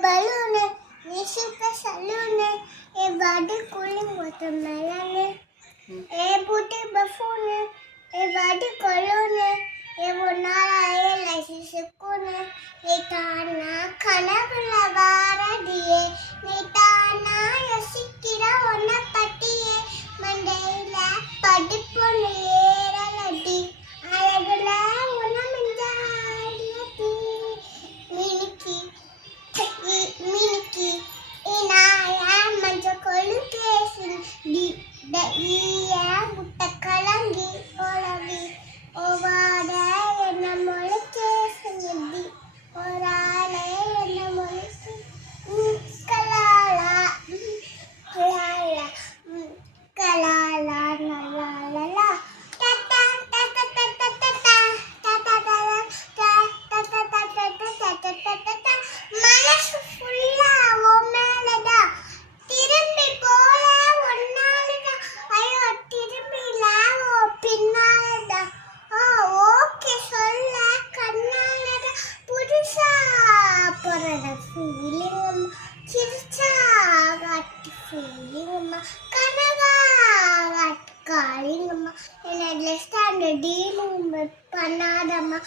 balloon, a super saloon, a body cooling watermelon, a booty buffoon, a body colon, a bonara, license cone, a tana, canabula varadie, a tana, a sikira on a patty, Mandela, padipon, a lady, Alagala, one of Miniki, in I am Manjakolu Kasin, the EM Mutakalangi, Olavi, Ovada, and a molestation, the Orale, and a molestation, Kalala, Kalala, Kalala, la la la. மனசு ஃபுல்லா உன் மேலதான் திரும்பி போல ஒன்னாலதான் ஐயோ திரும்பில பின்னாலதான் okay சொல்ல கண்ணாலதான் புதுசா போறத ஃபீலிங் சிரிச்சா காட்டு ஃபீலிங் கனவா காட்டு காலிங்கம்மா என்ன ஸ்டாண்டர்ட் டீலிங் பண்ணாதம்மா